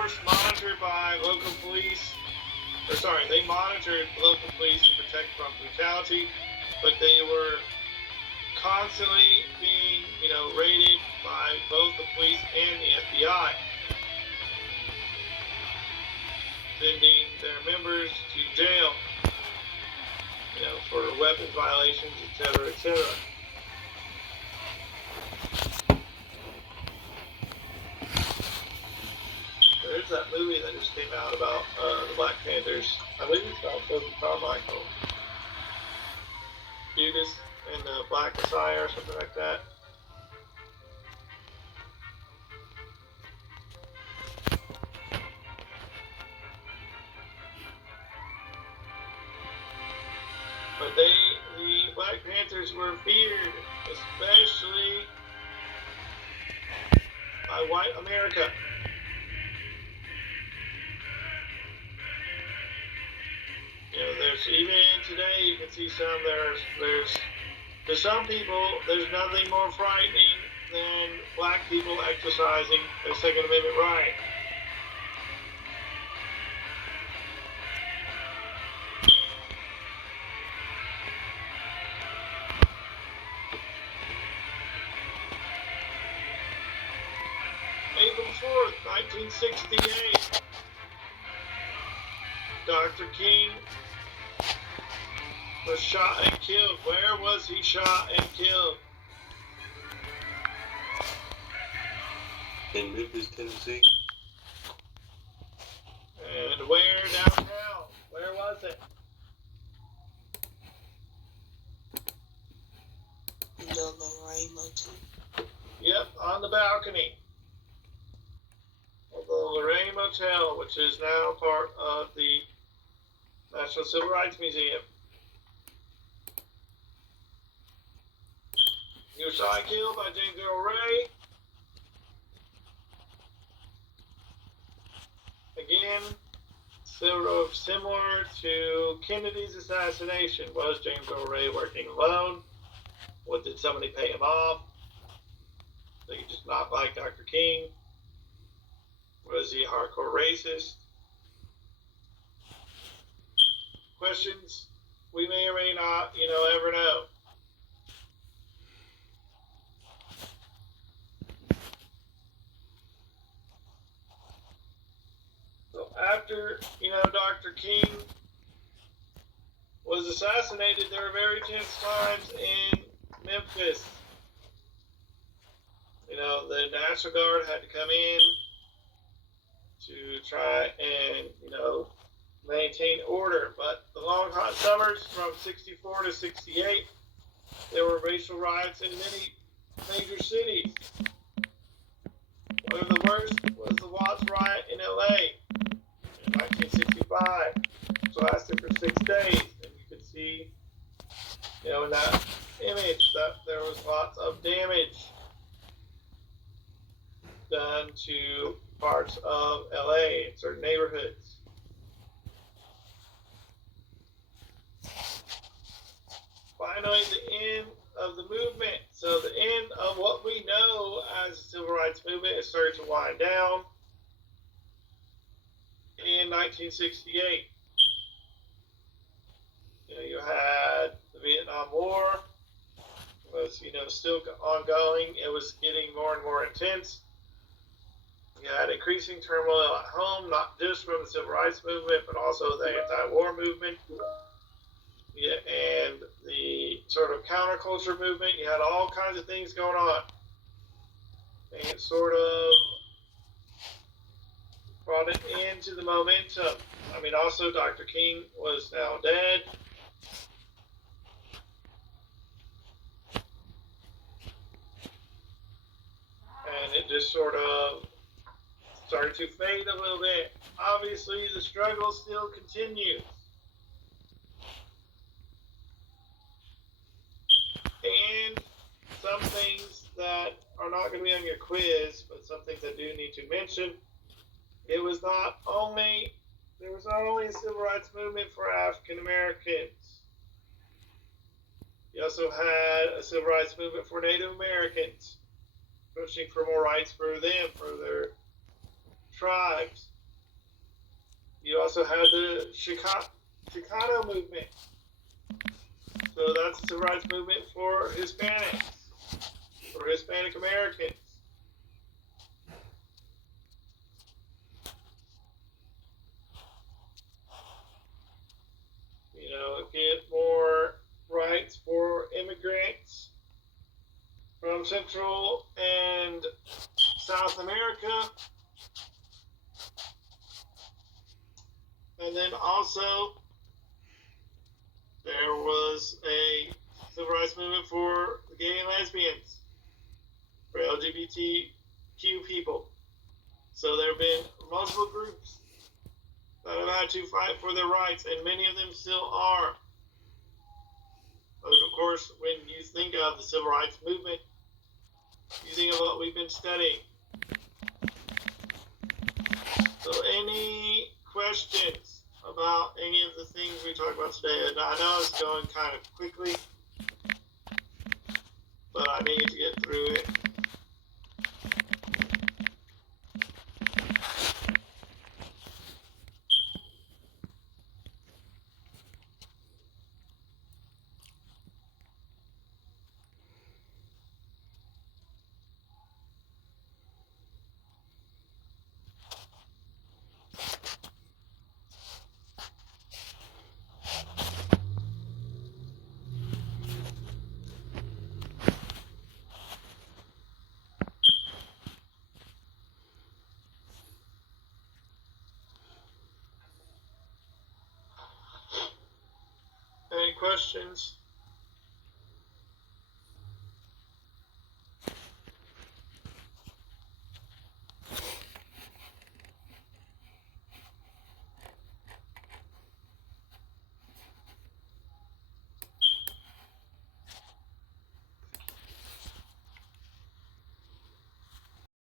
force monitored by local police. They monitored local police to protect from brutality, but they were constantly being, raided by both the police and the FBI, sending their members to jail, for weapons violations, etc., etc. There's that movie that just came out about the Black Panthers. I believe it's called Carmichael. Judas and the Black Messiah or something like that. But the Black Panthers were feared, especially by white America. There's even today you can see some there's to some people there's nothing more frightening than black people exercising their Second Amendment right. April 4th, 1968, Dr. King was shot and killed. Where was he shot and killed? In Memphis, Tennessee. And where downtown? Where was it? The Lorraine Motel. Yep, on the balcony of the Lorraine Motel, which is now part of the National Civil Rights Museum. He was shot and killed by James Earl Ray. Again, similar to Kennedy's assassination. Was James Earl Ray working alone? Or did somebody pay him off? Did he just not like Dr. King? Was he a hardcore racist? Questions we may or may not, ever know. So after, Dr. King was assassinated, there were very tense times in Memphis. The National Guard had to come in to try and, maintain order. But the long hot summers from 64 to 68, there were racial riots in many major cities. One of the worst was the Watts riot in LA in 1965, which lasted for 6 days. And you could see, in that image that there was lots of damage done to parts of LA in certain neighborhoods. Finally, the end of the movement. So the end of what we know as the Civil Rights Movement is starting to wind down in 1968. You had the Vietnam War was, still ongoing. It was getting more and more intense. You had increasing turmoil at home, not just from the Civil Rights Movement, but also the anti-war movement. And the sort of counterculture movement. You had all kinds of things going on. And it sort of brought it into the momentum. Also Dr. King was now dead. And it just sort of started to fade a little bit. Obviously, the struggle still continues. And some things that are not going to be on your quiz, but some things I do need to mention. There was not only a civil rights movement for African Americans. You also had a civil rights movement for Native Americans, pushing for more rights for them, for their tribes. also had the Chicano movement. So that's the civil rights movement for Hispanics, for Hispanic Americans. You know, get more rights for immigrants from Central and South America. And then also, there was a civil rights movement for gay and lesbians, for LGBTQ people. So there have been multiple groups that have had to fight for their rights, and many of them still are. But of course, when you think of the civil rights movement, you think of what we've been studying. So any questions about any of the things we talked about today? And I know it's going kind of quickly, but I need to get through it. Any questions?